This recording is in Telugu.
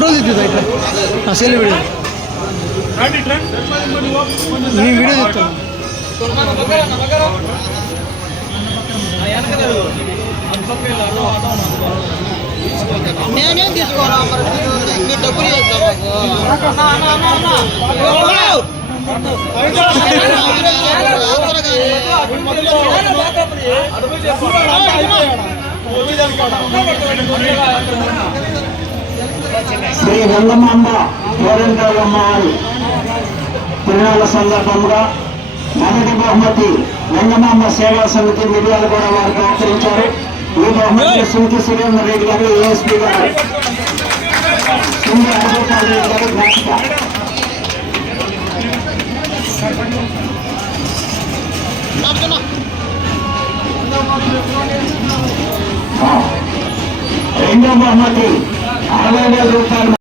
ఫోటో తీద్దా ఇక్కడ నా సెల్ వీడియో. నేను వీడియో చెప్తాను నేనేం తీసుకోరా? శ్రీ రంగమాంబ గోరెంటాలమ్మ వారి తిరునాళ్ళ సందర్భంగా మొదటి బహుమతి రంగమాంబ సేవా సమితి మిర్యాల కూడా వారు ఆచరించారు ఈ బహుమతి సుంకి సురేందర్ రెడ్డి గారు ఏఎస్పీ గారు. సుందర అభయపాల్ రెడ్డి గారు జ్ఞాపిక రెండో బహుమతి అరవై వేల రూపాయలు